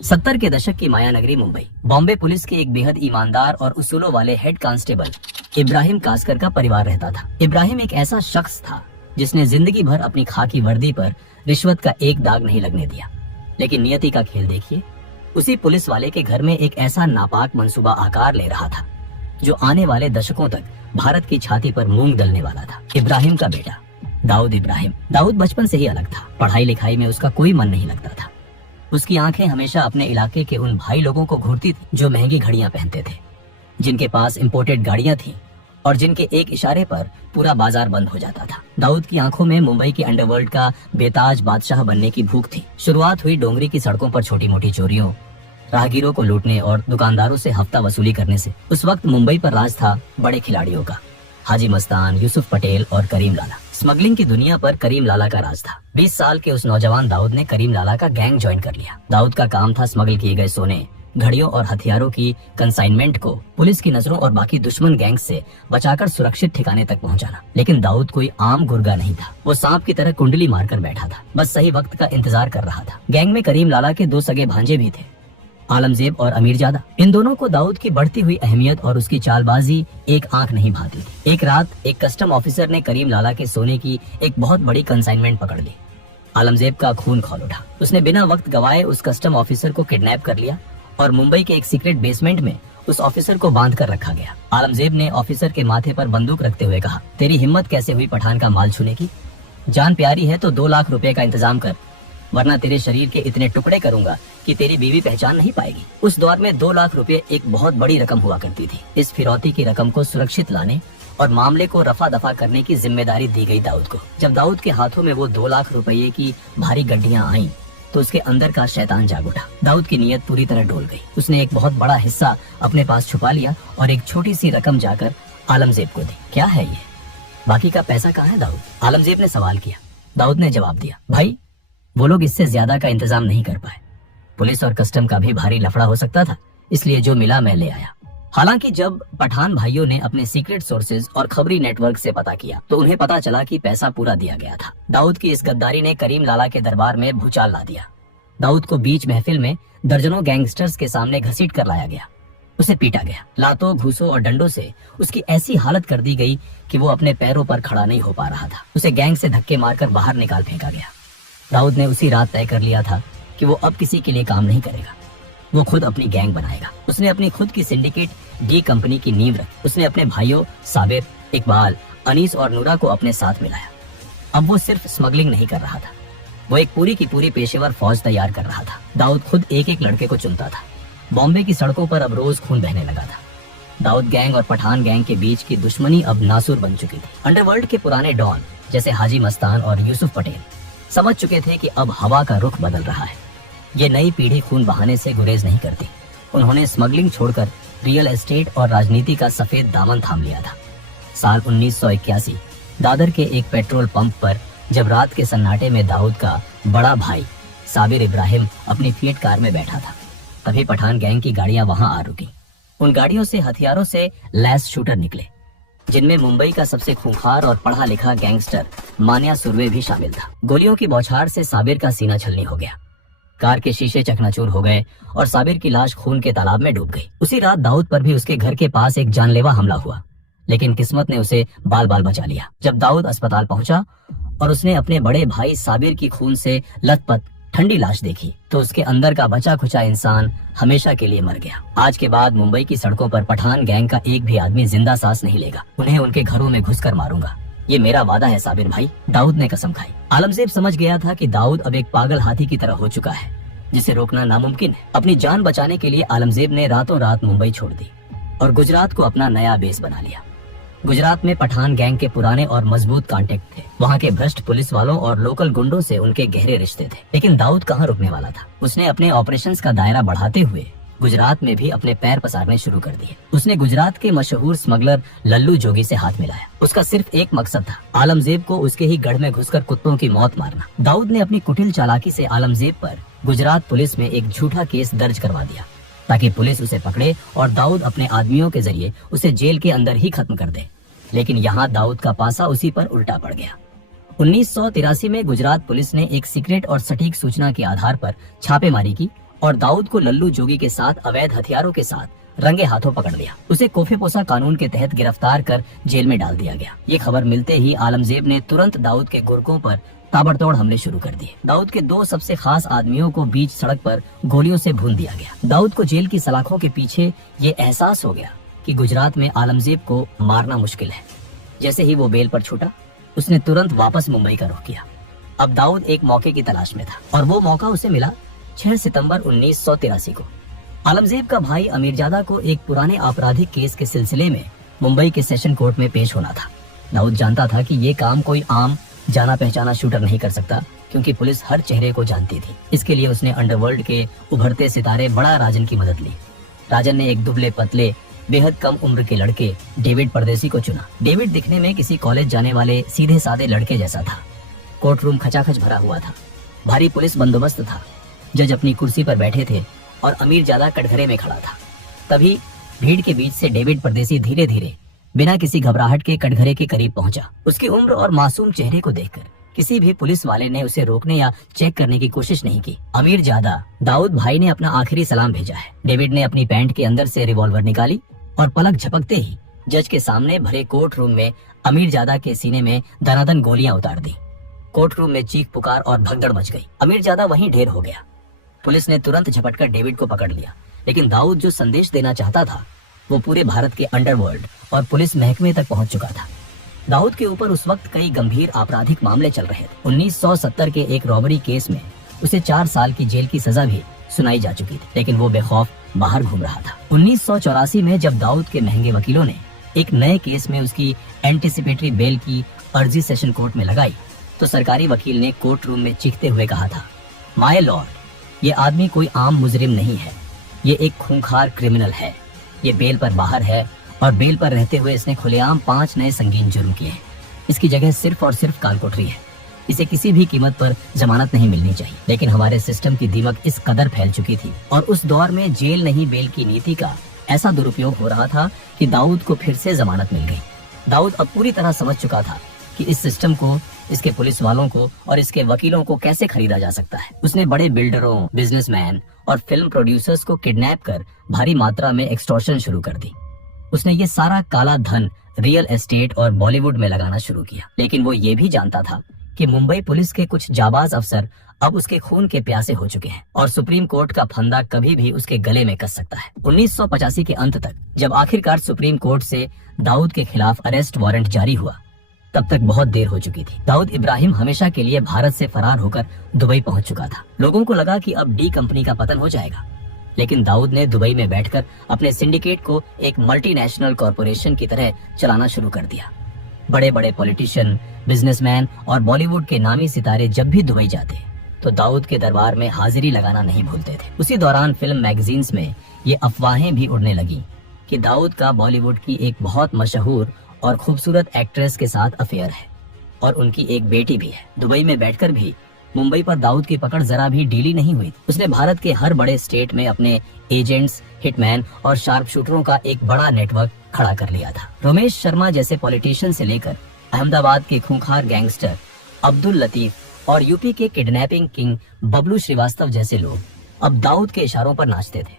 70 के दशक की माया नगरी मुंबई। बॉम्बे पुलिस के एक बेहद ईमानदार और उसूलों वाले हेड कांस्टेबल इब्राहिम कास्कर का परिवार रहता था। इब्राहिम एक ऐसा शख्स था जिसने जिंदगी भर अपनी खाकी वर्दी पर रिश्वत का एक दाग नहीं लगने दिया। लेकिन नियति का खेल देखिए, उसी पुलिस वाले के घर में एक ऐसा नापाक मंसूबा आकार ले रहा था जो आने वाले दशकों तक भारत की छाती पर मूंग दलने वाला था। इब्राहिम का बेटा दाऊद इब्राहिम। दाऊद बचपन से ही अलग था। पढ़ाई लिखाई में उसका कोई मन नहीं लगता था। उसकी आंखें हमेशा अपने इलाके के उन भाई लोगों को घूरती थी जो महंगी घड़ियां पहनते थे, जिनके पास इंपोर्टेड गाड़ियां थीं और जिनके एक इशारे पर पूरा बाजार बंद हो जाता था। दाऊद की आंखों में मुंबई की अंडरवर्ल्ड का बेताज बादशाह बनने की भूख थी। शुरुआत हुई डोंगरी की सड़कों पर छोटी मोटी चोरियों, राहगीरों को लूटने और दुकानदारों से हफ्ता वसूली करने से। उस वक्त मुंबई पर राज था बड़े खिलाड़ियों का, हाजी मस्तान, यूसुफ पटेल और करीम लाला। स्मगलिंग की दुनिया पर करीम लाला का राज था। 20 साल के उस नौजवान दाऊद ने करीम लाला का गैंग ज्वाइन कर लिया। दाऊद का काम था स्मगल किए गए सोने, घड़ियों और हथियारों की कंसाइनमेंट को पुलिस की नजरों और बाकी दुश्मन गैंग से बचाकर सुरक्षित ठिकाने तक पहुंचाना। लेकिन दाऊद कोई आम गुर्गा नहीं था। वो सांप की तरह कुंडली मारकर बैठा था, बस सही वक्त का इंतजार कर रहा था। गैंग में करीम लाला के 2 सगे भांजे भी थे, आलमजेब और अमीरजादा। इन दोनों को दाऊद की बढ़ती हुई अहमियत और उसकी चालबाजी एक आंख नहीं भाती थी। एक रात एक कस्टम ऑफिसर ने करीम लाला के सोने की एक बहुत बड़ी कंसाइनमेंट पकड़ ली। आलमजेब का खून खौल उठा। उसने बिना वक्त गवाए उस कस्टम ऑफिसर को किडनैप कर लिया और मुंबई के एक सीक्रेट बेसमेंट में उस ऑफिसर को बांध कर रखा गया। आलमजेब ने ऑफिसर के माथे पर बंदूक रखते हुए कहा, तेरी हिम्मत कैसे हुई पठान का माल छूने की? जान प्यारी है तो 2 लाख रुपए का इंतजाम कर, वरना तेरे शरीर के इतने टुकड़े करूंगा कि तेरी बीवी पहचान नहीं पाएगी। उस दौर में 2 लाख रुपए एक बहुत बड़ी रकम हुआ करती थी। इस फिरौती की रकम को सुरक्षित लाने और मामले को रफा दफा करने की जिम्मेदारी दी गई दाऊद को। जब दाऊद के हाथों में वो 2 लाख रुपये की भारी गड्डियां आईं, तो उसके अंदर का शैतान जाग उठा। दाऊद की नीयत पूरी तरह डोल गई। उसने एक बहुत बड़ा हिस्सा अपने पास छुपा लिया और एक छोटी सी रकम जाकर आलमजेब को दी। क्या है ये? बाकी का पैसा कहाँ है दाऊद? आलमजेब ने सवाल किया। दाऊद ने जवाब दिया, भाई वो लोग इससे ज्यादा का इंतजाम नहीं कर पाए। पुलिस और कस्टम का भी भारी लफड़ा हो सकता था, इसलिए जो मिला मैं ले आया। हालांकि जब पठान भाइयों ने अपने सीक्रेट सोर्सेज और खबरी नेटवर्क से पता किया तो उन्हें पता चला कि पैसा पूरा दिया गया था। दाऊद की इस गद्दारी ने करीम लाला के दरबार में भूचाल ला दिया। दाऊद को बीच महफिल में दर्जनों गैंगस्टर्स के सामने घसीट कर लाया गया। उसे पीटा गया। लातों, घूसों और डंडों से उसकी ऐसी हालत कर दी गई कि वो अपने पैरों पर खड़ा नहीं हो पा रहा था। उसे गैंग से धक्के मारकर बाहर निकाल फेंका गया। दाऊद ने उसी रात तय कर लिया था कि वो अब किसी के लिए काम नहीं करेगा। वो खुद अपनी गैंग बनाएगा। उसने अपनी खुद की सिंडिकेट डी कंपनी की नींव रखी। उसने अपने भाइयों साबिर, इकबाल, अनीस और नूरा को अपने साथ मिलाया। अब वो सिर्फ स्मगलिंग नहीं कर रहा था, वो एक पूरी की पूरी पेशेवर फौज तैयार कर रहा था। दाऊद खुद एक एक लड़के को चुनता था। बॉम्बे की सड़कों पर अब रोज खून बहने लगा था। दाऊद गैंग और पठान गैंग के बीच की दुश्मनी अब नासूर बन चुकी थी। अंडरवर्ल्ड के पुराने डॉन जैसे हाजी मस्तान और यूसुफ पटेल समझ चुके थे कि अब हवा का रुख बदल रहा है। ये नई पीढ़ी खून बहाने से गुरेज नहीं करती। उन्होंने स्मगलिंग छोड़कर रियल एस्टेट और राजनीति का सफेद दामन थाम लिया था। साल 1981 दादर के एक पेट्रोल पंप पर जब रात के सन्नाटे में दाऊद का बड़ा भाई साबिर इब्राहिम अपनी फिएट कार में बैठा था, तभी पठान गैंग की गाड़ियां वहां आ रुकी। उन गाड़ियों से हथियारों से लैस शूटर निकले, जिनमें मुंबई का सबसे खूंखार और पढ़ा लिखा गैंगस्टर मान्या सुरवे भी शामिल था। गोलियों की बौछार से साबिर का सीना छलनी हो गया। कार के शीशे चकनाचूर हो गए और साबिर की लाश खून के तालाब में डूब गई। उसी रात दाऊद पर भी उसके घर के पास एक जानलेवा हमला हुआ, लेकिन किस्मत ने उसे बाल बाल बचा लिया। जब दाऊद अस्पताल पहुंचा और उसने अपने बड़े भाई साबिर की खून से लथपथ ठंडी लाश देखी, तो उसके अंदर का बचा खुचा इंसान हमेशा के लिए मर गया। आज के बाद मुंबई की सड़कों पर पठान गैंग का एक भी आदमी जिंदा सांस नहीं लेगा। उन्हें उनके घरों में घुसकर मारूंगा, ये मेरा वादा है साबिर भाई। दाऊद ने कसम खाई। आलमजेब समझ गया था कि दाऊद अब एक पागल हाथी की तरह हो चुका है, जिसे रोकना नामुमकिन है। अपनी जान बचाने के लिए आलमजेब ने रातों रात मुंबई छोड़ दी और गुजरात को अपना नया बेस बना लिया। गुजरात में पठान गैंग के पुराने और मजबूत कांटेक्ट थे। वहाँ के भ्रष्ट पुलिस वालों और लोकल गुंडों से उनके गहरे रिश्ते थे। लेकिन दाऊद कहाँ रुकने वाला था। उसने अपने ऑपरेशंस का दायरा बढ़ाते हुए गुजरात में भी अपने पैर पसारने शुरू कर दिए। उसने गुजरात के मशहूर स्मगलर लल्लू जोगी से हाथ मिलाया। उसका सिर्फ एक मकसद था, आलमजेब को उसके ही गढ़ में घुसकर कुत्तों की मौत मारना। दाऊद ने अपनी कुटिल चालाकी से आलमजेब पर गुजरात पुलिस में एक झूठा केस दर्ज करवा दिया, ताकि पुलिस उसे पकड़े और दाऊद अपने आदमियों के जरिए उसे जेल के अंदर ही खत्म कर दे। लेकिन यहाँ दाऊद का पासा उसी पर उल्टा पड़ गया। 1983 में गुजरात पुलिस ने एक सीक्रेट और सटीक सूचना के आधार पर छापेमारी की और दाऊद को लल्लू जोगी के साथ अवैध हथियारों के साथ रंगे हाथों पकड़ लिया। उसे कोफेपोसा कानून के तहत गिरफ्तार कर जेल में डाल दिया गया। ये खबर मिलते ही आलमजेब ने तुरंत दाऊद के गुर्गों पर ताबड़तोड़ हमले शुरू कर दिए। दाऊद के 2 सबसे खास आदमियों को बीच सड़क पर गोलियों से भून दिया गया। दाऊद को जेल की सलाखों के पीछे ये एहसास हो गया कि गुजरात में आलमजेब को मारना मुश्किल है। जैसे ही वो बेल पर छूटा, उसने तुरंत वापस मुंबई का रुख किया। अब दाऊद एक मौके की तलाश में था और वो मौका उसे मिला 6 सितंबर 1983 को। आलमजेब का भाई अमीरजादा को एक पुराने आपराधिक केस के सिलसिले में मुंबई के सेशन कोर्ट में पेश होना था। दाऊद जानता था कि ये काम कोई आम जाना पहचाना शूटर नहीं कर सकता, क्योंकि पुलिस हर चेहरे को जानती थी। इसके लिए उसने अंडरवर्ल्ड के उभरते सितारे बड़ा राजन की मदद ली। राजन ने एक दुबले पतले बेहद कम उम्र के लड़के डेविड परदेसी को चुना। डेविड दिखने में किसी कॉलेज जाने वाले सीधे साधे लड़के जैसा था। कोर्ट रूम खचाखच भरा हुआ था। भारी पुलिस बंदोबस्त था। जज अपनी कुर्सी पर बैठे थे और अमीरजादा कटघरे में खड़ा था। तभी भीड़ के बीच से डेविड परदेसी धीरे धीरे बिना किसी घबराहट के कटघरे के करीब पहुंचा। उसकी उम्र और मासूम चेहरे को देखकर किसी भी पुलिस वाले ने उसे रोकने या चेक करने की कोशिश नहीं की। अमीरजादा, दाऊद भाई ने अपना आखिरी सलाम भेजा है। डेविड ने अपनी पैंट के अंदर से रिवॉल्वर निकाली और पलक झपकते ही जज के सामने भरे कोर्ट रूम में अमीरजादा के सीने में दनादन गोलियां उतार दी। कोर्ट रूम में चीख पुकार और भगदड़ मच गई। अमीरजादा वहीं ढेर हो गया। पुलिस ने तुरंत झपटकर डेविड को पकड़ लिया, लेकिन दाऊद जो संदेश देना चाहता था वो पूरे भारत के अंडरवर्ल्ड और पुलिस महकमे तक पहुंच चुका था। दाऊद के ऊपर उस वक्त कई गंभीर आपराधिक मामले चल रहे थे। 1970 के एक रॉबरी केस में उसे 4 साल की जेल की सजा भी सुनाई जा चुकी थी, लेकिन वो बेखौफ बाहर घूम रहा था। 1984 में जब दाऊद के महंगे वकीलों ने एक नए केस में उसकी एंटीसिपेटरी बेल की अर्जी सेशन कोर्ट में लगाई, तो सरकारी वकील ने कोर्ट रूम में चीखते हुए कहा था, माय लॉर्ड, ये आदमी कोई आम मुजरिम नहीं है, ये एक खूंखार क्रिमिनल है। ये बेल पर बाहर है और बेल पर रहते हुए इसने खुलेआम 5 नए संगीन जुर्म किए हैं। इसकी जगह सिर्फ और सिर्फ कालकोठरी है। इसे किसी भी कीमत पर जमानत नहीं मिलनी चाहिए। लेकिन हमारे सिस्टम की दीमक इस कदर फैल चुकी थी और उस दौर में जेल नहीं बेल की नीति का ऐसा दुरुपयोग हो रहा था कि दाऊद को फिर से जमानत मिल गई। दाऊद अब पूरी तरह समझ चुका था कि इस सिस्टम को, इसके पुलिस वालों को और इसके वकीलों को कैसे खरीदा जा सकता है। उसने बड़े बिल्डरों, बिजनेसमैन और फिल्म प्रोड्यूसर्स को किडनैप कर भारी मात्रा में एक्सटॉर्शन शुरू कर दी। उसने ये सारा काला धन रियल एस्टेट और बॉलीवुड में लगाना शुरू किया। लेकिन वो ये भी जानता था कि मुंबई पुलिस के कुछ जाबाज अफसर अब उसके खून के प्यासे हो चुके हैं और सुप्रीम कोर्ट का फंदा कभी भी उसके गले में कस सकता है। 1985 के अंत तक जब आखिरकार सुप्रीम कोर्ट से दाऊद के खिलाफ अरेस्ट वारंट जारी हुआ, तब तक बहुत देर हो चुकी थी। दाऊद इब्राहिम हमेशा के लिए भारत से फरार होकर दुबई पहुंच चुका था। लोगों को लगा कि अब डी कंपनी का पतन हो जाएगा, लेकिन दाऊद ने दुबई में बैठकर अपने सिंडिकेट को एक मल्टीनेशनल कॉरपोरेशन की तरह चलाना शुरू कर दिया। बड़े बड़े पॉलिटिशियन, बिजनेसमैन और बॉलीवुड के नामी सितारे जब भी दुबई जाते तो दाऊद के दरबार में हाजिरी लगाना नहीं भूलते थे। उसी दौरान फिल्म मैगजीन्स में ये अफवाहें भी उड़ने लगी कि दाऊद का बॉलीवुड की एक बहुत मशहूर और खूबसूरत एक्ट्रेस के साथ अफेयर है और उनकी एक बेटी भी है। दुबई में बैठकर भी मुंबई पर दाऊद की पकड़ जरा भी ढीली नहीं हुई। उसने भारत के हर बड़े स्टेट में अपने एजेंट्स, हिटमैन और शार्प शूटरों का एक बड़ा नेटवर्क खड़ा कर लिया था। रमेश शर्मा जैसे पॉलिटिशियन से लेकर अहमदाबाद के खूंखार गैंगस्टर अब्दुल लतीफ और यूपी के किडनैपिंग किंग बबलू श्रीवास्तव जैसे लोग अब दाऊद के इशारों पर नाचते थे।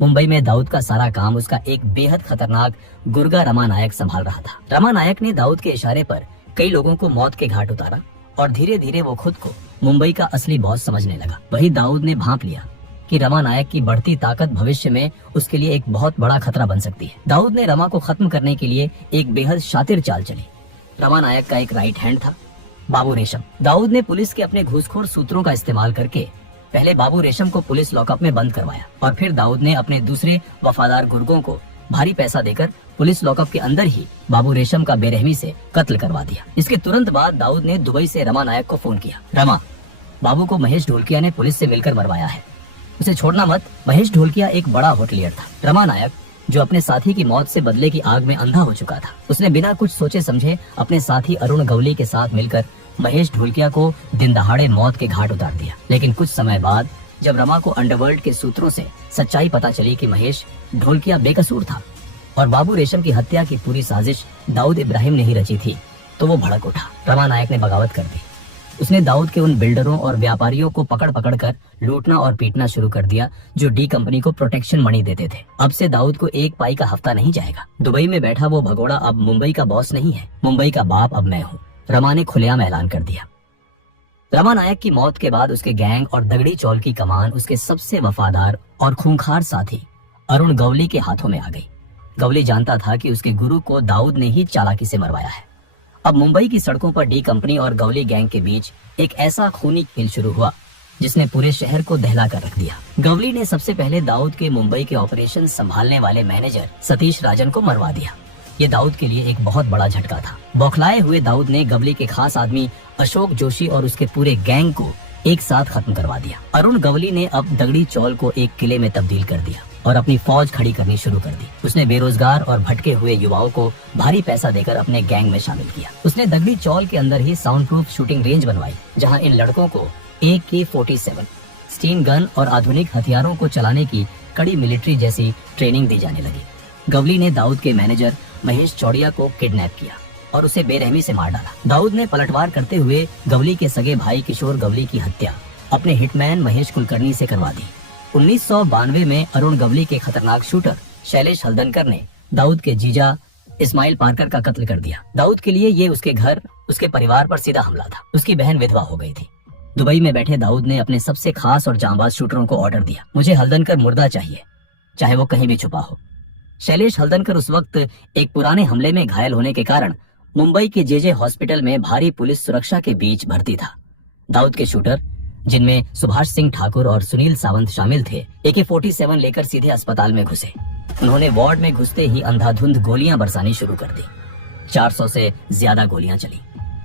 मुंबई में दाऊद का सारा काम उसका एक बेहद खतरनाक गुर्गा रमा नायक संभाल रहा था। रमा नायक ने दाऊद के इशारे पर कई लोगों को मौत के घाट उतारा और धीरे धीरे वो खुद को मुंबई का असली बॉस समझने लगा। वही दाऊद ने भांप लिया कि रमा नायक की बढ़ती ताकत भविष्य में उसके लिए एक बहुत बड़ा खतरा बन सकती है। दाऊद ने रमा को खत्म करने के लिए एक बेहद शातिर चाल चली। रमा नायक का एक राइट हैंड था, बाबू रेशम। दाऊद ने पुलिस के अपने घूसखोर सूत्रों का इस्तेमाल करके पहले बाबू रेशम को पुलिस लॉकअप में बंद करवाया और फिर दाऊद ने अपने दूसरे वफादार गुर्गों को भारी पैसा देकर पुलिस लॉकअप के अंदर ही बाबू रेशम का बेरहमी से कत्ल करवा दिया। इसके तुरंत बाद दाऊद ने दुबई से रमा नायक को फोन किया। रमा, बाबू को महेश ढोलकिया ने पुलिस से मिलकर मरवाया है, उसे छोड़ना मत। महेश ढोलकिया एक बड़ा होटलियर था। रमा नायक, जो अपने साथी की मौत से बदले की आग में अंधा हो चुका था, उसने बिना कुछ सोचे समझे अपने साथी अरुण गवली के साथ मिलकर महेश ढोलकिया को दिन दहाड़े मौत के घाट उतार दिया। लेकिन कुछ समय बाद जब रमा को अंडरवर्ल्ड के सूत्रों से सच्चाई पता चली कि महेश ढोलकिया बेकसूर था और बाबू रेशम की हत्या की पूरी साजिश दाऊद इब्राहिम ने ही रची थी, तो वो भड़क उठा। रमा नायक ने बगावत कर दी। उसने दाऊद के उन बिल्डरों और व्यापारियों को पकड़ पकड़ कर लूटना और पीटना शुरू कर दिया जो डी कंपनी को प्रोटेक्शन मनी देते थे। अब से दाऊद को एक पाई का हफ्ता नहीं जाएगा। दुबई में बैठा वो भगोड़ा अब मुंबई का बॉस नहीं है, मुंबई का बाप अब मैं हूँ, रमा ने खुलेआम ऐलान कर दिया। रमा नायक की मौत के बाद उसके गैंग और दगड़ी चौल की कमान उसके सबसे वफादार और खूंखार साथी अरुण गवली के हाथों में आ गई। गवली जानता था कि उसके गुरु को दाऊद ने ही चालाकी से मरवाया है। अब मुंबई की सड़कों पर डी कंपनी और गवली गैंग के बीच एक ऐसा खूनी खेल शुरू हुआ जिसने पूरे शहर को दहला कर रख दिया। गवली ने सबसे पहले दाऊद के मुंबई के ऑपरेशन संभालने वाले मैनेजर सतीश राजन को मरवा दिया। ये दाऊद के लिए एक बहुत बड़ा झटका था। बौखलाए हुए दाऊद ने गवली के खास आदमी अशोक जोशी और उसके पूरे गैंग को एक साथ खत्म करवा दिया। अरुण गवली ने अब दगड़ी चौल को एक किले में तब्दील कर दिया और अपनी फौज खड़ी करनी शुरू कर दी। उसने बेरोजगार और भटके हुए युवाओं को भारी पैसा देकर अपने गैंग में शामिल किया। उसने दगड़ी चौल के अंदर ही साउंड प्रूफ शूटिंग रेंज बनवाई जहां इन लड़कों को AK-47 स्टीन गन और आधुनिक हथियारों को चलाने की कड़ी मिलिट्री जैसी ट्रेनिंग दी जाने लगी। गवली ने दाऊद के मैनेजर महेश चौड़िया को किडनैप किया और उसे बेरहमी से मार डाला। दाऊद ने पलटवार करते हुए गवली के सगे भाई किशोर गवली की हत्या अपने हिटमैन महेश कुलकर्णी से करवा दी। 1992 में अरुण गवली के खतरनाक शूटर शैलेश हल्दनकर ने दाऊद के जीजा इस्माइल पारकर का कत्ल कर दिया। दाऊद के लिए ये उसके घर, उसके परिवार पर सीधा हमला था। उसकी बहन विधवा हो गई थी। दुबई में बैठे दाऊद ने अपने सबसे खास और जांबाज शूटरों को ऑर्डर दिया, मुझे हल्दनकर मुर्दा चाहिए, चाहे वो कहीं भी छुपा हो। शैलेश हल्दनकर उस वक्त एक पुराने हमले में घायल होने के कारण मुंबई के JJ हॉस्पिटल में भारी पुलिस सुरक्षा के बीच भर्ती था। दाऊद के शूटर, जिनमें सुभाष सिंह ठाकुर और सुनील सावंत शामिल थे, AK-47 लेकर सीधे अस्पताल में घुसे। उन्होंने वार्ड में घुसते ही अंधाधुंध गोलियां बरसानी शुरू कर दी। 400 से ज्यादा गोलियां चली।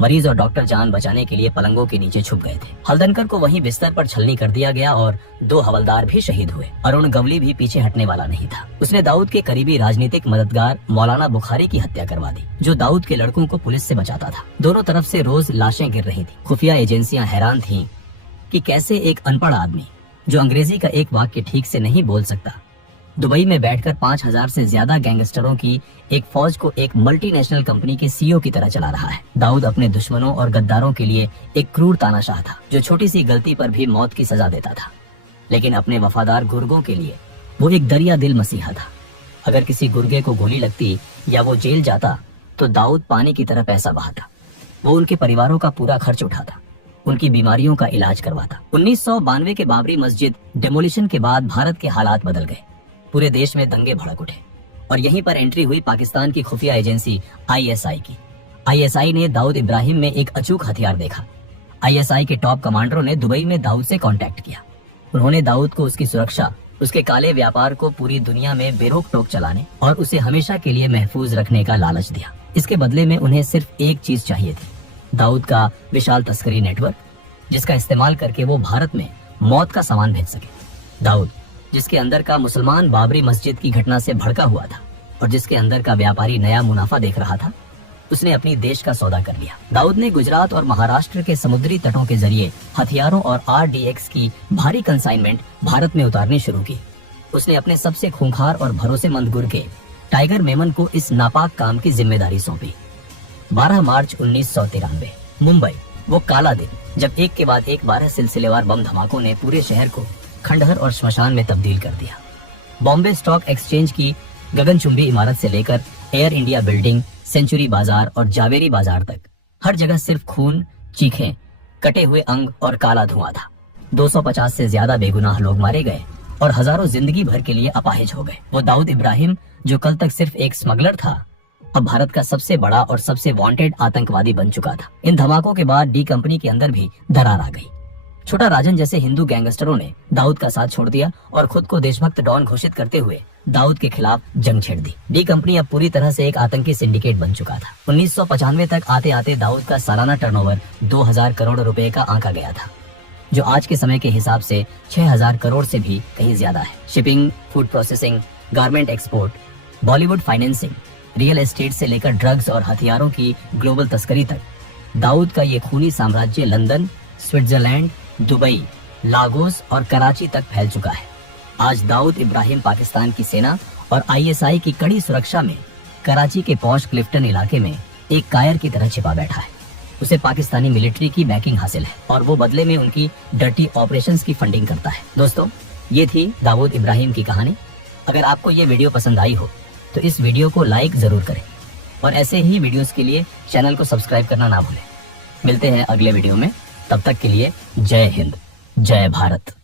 मरीज और डॉक्टर जान बचाने के लिए पलंगों के नीचे छुप गए थे। हल्दनकर को वहीं बिस्तर पर छलनी कर दिया गया और 2 हवलदार भी शहीद हुए। अरुण गवली भी पीछे हटने वाला नहीं था। उसने दाऊद के करीबी राजनीतिक मददगार मौलाना बुखारी की हत्या करवा दी, जो दाऊद के लड़कों को पुलिस से बचाता था। दोनों तरफ से रोज लाशें गिर रही थी। खुफिया एजेंसियां हैरान थीं कि कैसे एक अनपढ़ आदमी जो अंग्रेजी का एक वाक्य ठीक से नहीं बोल सकता, दुबई में बैठकर 5000 से ज्यादा गैंगस्टरों की एक फौज को एक मल्टीनेशनल कंपनी के CEO की तरह चला रहा है। दाऊद अपने दुश्मनों और गद्दारों के लिए एक क्रूर तानाशाह था, जो छोटी सी गलती पर भी मौत की सजा देता था। लेकिन अपने वफादार गुर्गों के लिए वो एक दरिया दिल मसीहा था। अगर किसी गुर्गे को गोली लगती या वो जेल जाता तो दाऊद पानी की तरह पैसा बहाता। वो उनके परिवारों का पूरा खर्च उठाता, उनकी बीमारियों का इलाज करवाता। 1992 के बाबरी मस्जिद डेमोलिशन के बाद भारत के हालात बदल गए। पूरे देश में दंगे भड़क उठे और यहीं पर एंट्री हुई पाकिस्तान की खुफिया एजेंसी ISI की। ISI ने दाऊद इब्राहिम में एक अचूक हथियार देखा। ISI के टॉप कमांडरों ने दुबई में दाऊद से कांटेक्ट किया। उन्होंने दाऊद को उसकी सुरक्षा, उसके काले व्यापार को पूरी दुनिया में बेरोक टोक चलाने और उसे हमेशा के लिए महफूज रखने का लालच दिया। इसके बदले में उन्हें सिर्फ एक चीज चाहिए थी, दाऊद का विशाल तस्करी नेटवर्क, जिसका इस्तेमाल करके वो भारत में मौत का सामान भेज सके। दाऊद, जिसके अंदर का मुसलमान बाबरी मस्जिद की घटना से भड़का हुआ था और जिसके अंदर का व्यापारी नया मुनाफा देख रहा था, उसने अपनी देश का सौदा कर लिया। दाऊद ने गुजरात और महाराष्ट्र के समुद्री तटों के जरिए हथियारों और RDX की भारी कंसाइनमेंट भारत में उतारनी शुरू की। उसने अपने सबसे खूंखार और भरोसेमंद गुर्गे टाइगर मेमन को इस नापाक काम की जिम्मेदारी सौंपी। 12 मार्च 1993, मुंबई, वो काला दिन जब एक के बाद एक 12 सिलसिलेवार बम धमाकों ने पूरे शहर को खंडहर और श्मशान में तब्दील कर दिया। बॉम्बे स्टॉक एक्सचेंज की गगनचुंबी इमारत से लेकर एयर इंडिया बिल्डिंग, सेंचुरी बाजार और जावेरी बाजार तक हर जगह सिर्फ खून, चीखें, कटे हुए अंग और काला धुआं था। 250 से ज्यादा बेगुनाह लोग मारे गए और हजारों जिंदगी भर के लिए अपाहिज हो गए। वो दाऊद इब्राहिम, जो कल तक सिर्फ एक स्मगलर था, अब भारत का सबसे बड़ा और सबसे वांटेड आतंकवादी बन चुका था। इन धमाकों के बाद डी कंपनी के अंदर भी दरार आ गई। छोटा राजन जैसे हिंदू गैंगस्टरों ने दाऊद का साथ छोड़ दिया और खुद को देशभक्त डॉन घोषित करते हुए दाऊद के खिलाफ जंग छेड़ दी। डी कंपनी अब पूरी तरह से एक आतंकी सिंडिकेट बन चुका था। 1995 तक आते आते दाऊद का सालाना टर्नओवर 2000 करोड़ रुपए का आंका गया था, जो आज के समय के हिसाब से 6000 करोड़ से भी कहीं ज्यादा है। Shipping, food processing, garment export, Bollywood financing, real estate से लेकर ड्रग्स और हथियारों की ग्लोबल तस्करी तक दाऊद का ये खूनी साम्राज्य लंदन, स्विट्जरलैंड, दुबई, लागोस और कराची तक फैल चुका है। आज दाऊद इब्राहिम पाकिस्तान की सेना और ISI की कड़ी सुरक्षा में कराची के पॉश क्लिफ्टन इलाके में एक कायर की तरह छिपा बैठा है। उसे पाकिस्तानी मिलिट्री की बैकिंग हासिल है और वो बदले में उनकी डर्टी ऑपरेशंस की फंडिंग करता है। दोस्तों, ये थी दाऊद इब्राहिम की कहानी। अगर आपको ये वीडियो पसंद आई हो तो इस वीडियो को लाइक जरूर करें और ऐसे ही वीडियोस के लिए चैनल को सब्सक्राइब करना ना भूलें। मिलते हैं अगले वीडियो में, तब तक के लिए जय हिंद, जय भारत।